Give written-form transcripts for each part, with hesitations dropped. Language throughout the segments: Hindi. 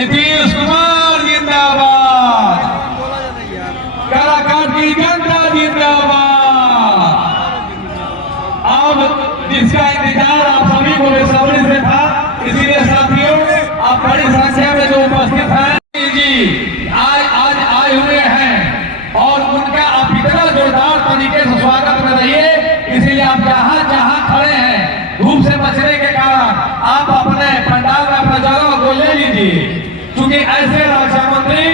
नीतीश कुमार जिंदाबाद, काराकाट की जनता जिंदाबाद। अब जिसका इंतजार आप सभी को बेसब्री से था, इसीलिए साथियों आप बड़ी संख्या में जो उपस्थित हैं जी आज आए हुए हैं और उनका आप इतना जोरदार तरीके से स्वागत कर रही है। इसीलिए आप जहां खड़े हैं धूप से बचने के कारण आप अपने पंडाल में अपना जगह को ले लीजिए, क्योंकि ऐसे रक्षा मंत्री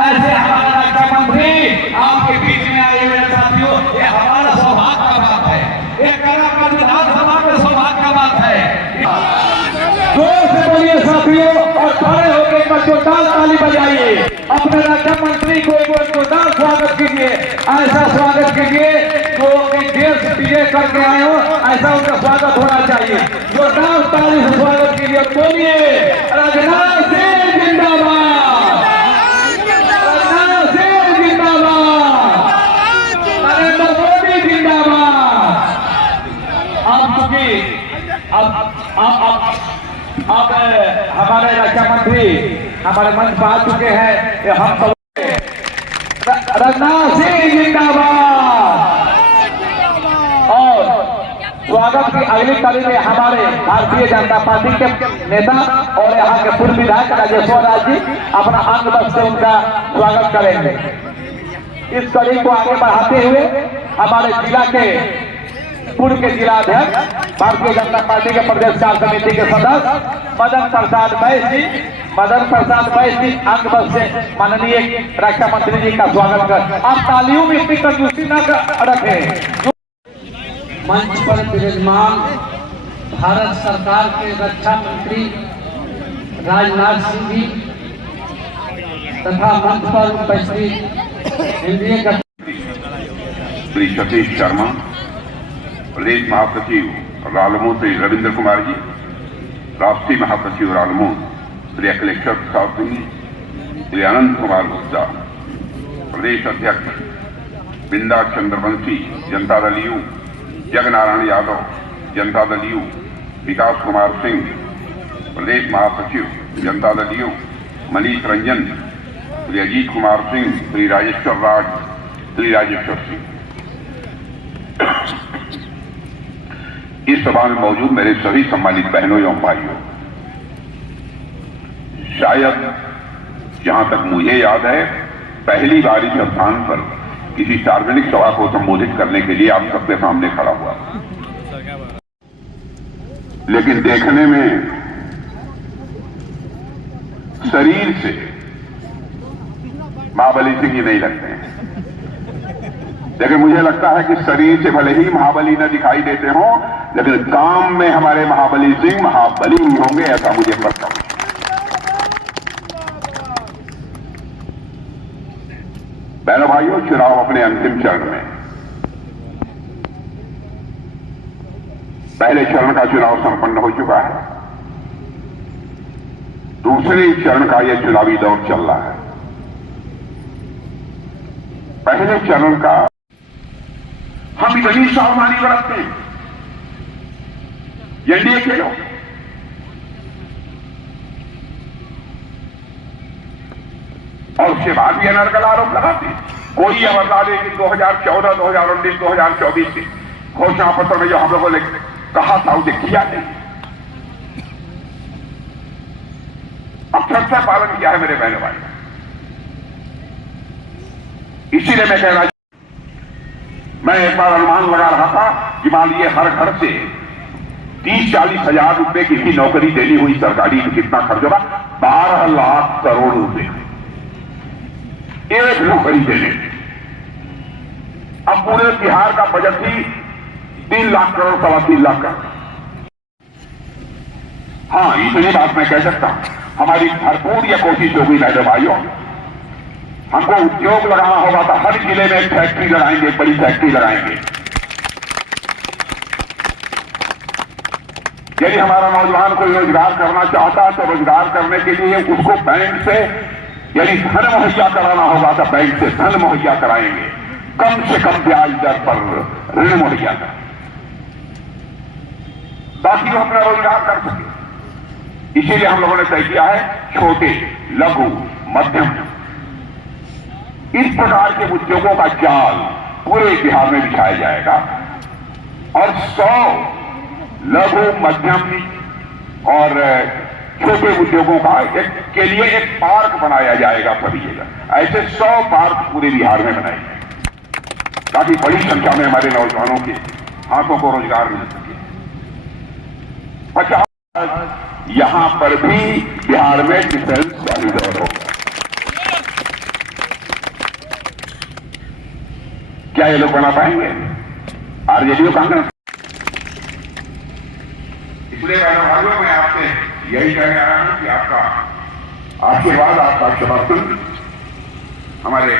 ऐसे हमारा रक्षा मंत्री आपके बीच में आए हुए साथियों, ये हमारा सौभाग्य का बात है, ये काराकाट विधानसभा में सौभाग्य का बात है। जोर से बोलिए साथियों और खड़े होकर एक बार जोरदार ताली बजाइए, अपने रक्षा मंत्री को एक बार जोरदार स्वागत कीजिए, ऐसा स्वागत कीजिए जो एक देश विजय करके आए हो, ऐसा उनका स्वागत होना चाहिए। जोरदार ताली से स्वागत कीजिए, बोलिए राजनाथ सिंह जिंदाबाद, राजनाथ सिंह जिंदाबाद, नरेंद्र मोदी जिंदाबाद। अब चूंकि अब हमारे रक्षा मंत्री हमारे मंच पर आ चुके हैं, हम सब राजनाथ सिंह जिंदाबाद। और स्वागत की अगली कड़ी में हमारे भारतीय जनता पार्टी के नेता और यहाँ के पूर्व विधायक राजेश्वर राज जी अपना अंग बल से उनका स्वागत करेंगे। इस कड़ी को आगे बढ़ाते हुए हमारे जिला के पूर्व के जिला अध्यक्ष भारतीय जनता पार्टी के प्रदेश कार्य समिति के सदस्य मदन प्रसाद बैस जी अंग बल से माननीय रक्षा मंत्री जी का स्वागत कर। आप तालियों में इतनी कंजूसी न रखें। मंच पर विराजमान भारत सरकार के रक्षा मंत्री राजनाथ सिंह जी तथा मंच पर उपस्थित एनडीए का श्री सतीश शर्मा, प्रदेश महासचिव रालमू श्री रविंद्र कुमार जी, राष्ट्रीय महासचिव रालमू श्री अखिलेश्वर प्रसाद सिंह, श्री अनंत कुमार गुप्ता, प्रदेश अध्यक्ष बिंदा चंद्रवंशी जनता दल यू, जगनारायण यादव जनता दल यू, विकास कुमार सिंह प्रदेश महासचिव जनता दल यू, मनीष रंजन, श्री अजीत कुमार सिंह, श्री राजेश्वर राज, श्री राजेश्वर सिंह। इस सभा में मौजूद मेरे सभी सम्मानित बहनों एवं भाइयों, शायद जहां तक मुझे याद है पहली बार इस स्थान पर किसी सार्वजनिक सभा को संबोधित करने के लिए आप सबके सामने खड़ा हुआ, लेकिन देखने में शरीर से महाबली सिंह ही नहीं लगते हैं। लेकिन मुझे लगता है कि शरीर से भले ही महाबली न दिखाई देते हो, लेकिन काम में हमारे महाबली सिंह महाबली ही होंगे, ऐसा मुझे पता है। बहनों भाइयों, चुनाव अपने अंतिम चरण में, पहले चरण का चुनाव संपन्न हो चुका है, दूसरे चरण का यह चुनावी दौर चल रहा है। पहले चरण का हम इतनी सावधानी बरतते हैं, एनडीए के लोग, और उसके बाद भी अनर्गल आरोप लगाते हैं। कोई अब बता दे कि 2014, 2019, 2024 के घोषणा पत्र में जो हम लोगों ने कहा था उसे किया नहीं, अक्षर से पालन किया है मेरे बहनों भाई। इसीलिए मैं कह रहा, मैं एक बार अनुमान लगा रहा था कि मान लीजिए हर घर से 30-40 हजार रुपए की भी नौकरी देनी हुई सरकारी में कितना खर्च होगा? 12 लाख करोड़ रुपए एक नौकरी देने। अब पूरे बिहार का बजट ही 3 लाख करोड़, 3.25 लाख का। हाँ, इतनी बात मैं कह सकता हूं, हमारी भरपूर यह कोशिश होगी मेरे भाइयों, हमको उद्योग लगाना होगा तो हर जिले में एक फैक्ट्री लगाएंगे, बड़ी फैक्ट्री लगाएंगे। यदि हमारा नौजवान कोई रोजगार करना चाहता है तो रोजगार करने के लिए उसको बैंक से यदि धन मुहैया कराना होगा तो बैंक से धन मुहैया कराएंगे, कम से कम ब्याज दर पर ऋण मुहैया कर, ताकि वो अपना रोजगार कर सके। इसीलिए हम लोगों ने तय किया है छोटे, लघु, मध्यम, इस प्रकार के उद्योगों का जाल पूरे बिहार में बिछाया जाएगा और 100 लघु, मध्यम और छोटे उद्योगों के लिए एक पार्क बनाया जाएगा सभी जगह। ऐसे 100 पार्क पूरे बिहार में बनाए जाएंगे ताकि बड़ी संख्या में हमारे नौजवानों के हाथों को रोजगार मिल सके। 50 यहां पर भी बिहार में डिफेंस कॉरिडोर होगा। क्या ये लोग बना पाएंगे? आरजेडी और कांग्रेस? इसलिए मैं आपसे यही कहने आ रहा हूं कि आपका आशीर्वाद, आपका समर्थन हमारे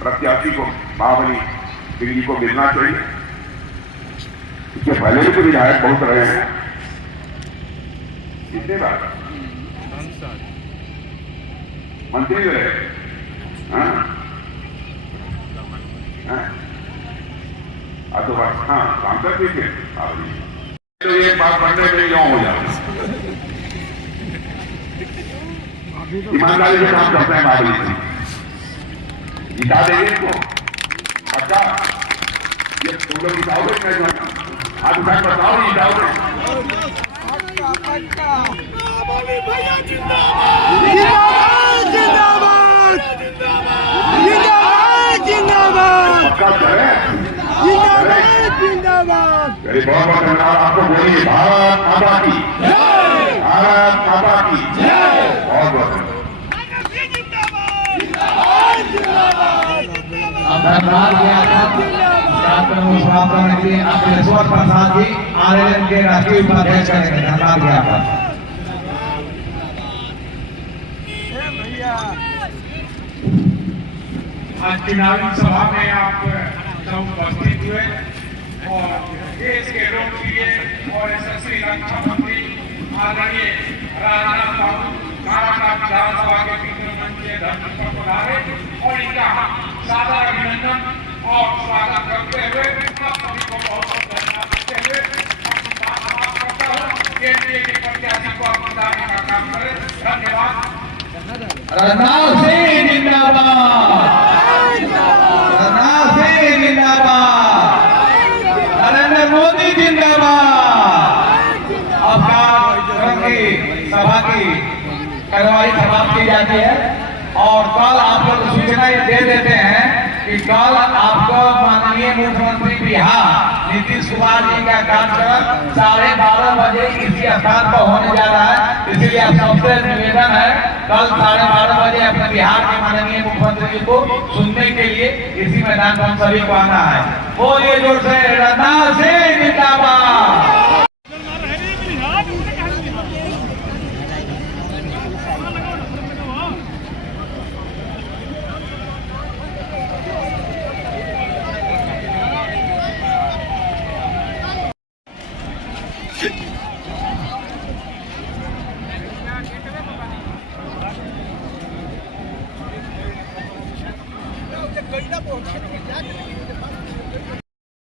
प्रत्याशी को, महाबली सिंह जी को मिलना चाहिए। इसके पहले भी तो विधायक बहुत रहे हैं, कितने बार मंत्री रहे, तो बस हाँ सांसद भी थे। तो एक बात बनने में क्यों हो जाए? ईमानदारी से काम करते हैं महाबली सिंह, जिता देंगे इनको पक्का। ये तुम लोग जिताओगे? आज तक बताओ, जिताओगे? भैया जिंदाबाद, जिंदाबाद, जिंदाबाद, जिंदाबाद, पक्का करें, जिंदाबाद, जिंदाबाद। मेरे बहुत बहुत धन्यवाद। आपको बोलिए भारत माता की जय, भारत माता की जय। बहुत बहुत धन्यवाद समाप्त करने के लिए अखिलेश्वर प्रसाद जी आरएलएन के राष्ट्रीय उपाध्यक्ष करेंगे। धन्यवाद ज्ञापन। आज चुनावी सभा में आप सब उपस्थित हुए और देश के लोकप्रिय और यशस्वी रक्षा मंत्री आदरणीय राजनाथ साहू काराकाट विधानसभा के मित्र मंच के धरती पर पधारे और इनका सादर अभिनंदन और स्वागत करते हुए आप सभी को बहुत बहुत धन्यवाद देते हुए अपनी बात समाप्त करता हूँ। केंद्रीय के प्रत्याशी को अपनी दाने का काम करें। धन्यवाद। राजनाथ सिंह जिंदाबाद, राजनाथ सिंह जिंदाबाद, नरेंद्र मोदी जिंदाबाद। अब कार्यक्रम की सभा की कार्यवाही समाप्त की जाती है और कल आप लोग सूचना ये दे देते हैं कि कल आपको माननीय मुख्यमंत्री बिहार नीतीश कुमार जी का कार्यक्रम 12:30 बजे इसी स्थान पर होने जा रहा है। इसीलिए आप सबसे निवेदन है कल 12:30 बजे अपने बिहार के माननीय मुख्यमंत्री जी को सुनने के लिए इसी मैदान पर हम सभी को आना है। बोलिए जोर से राजनाथ सिंह जिंदाबाद। जिंदाबाद।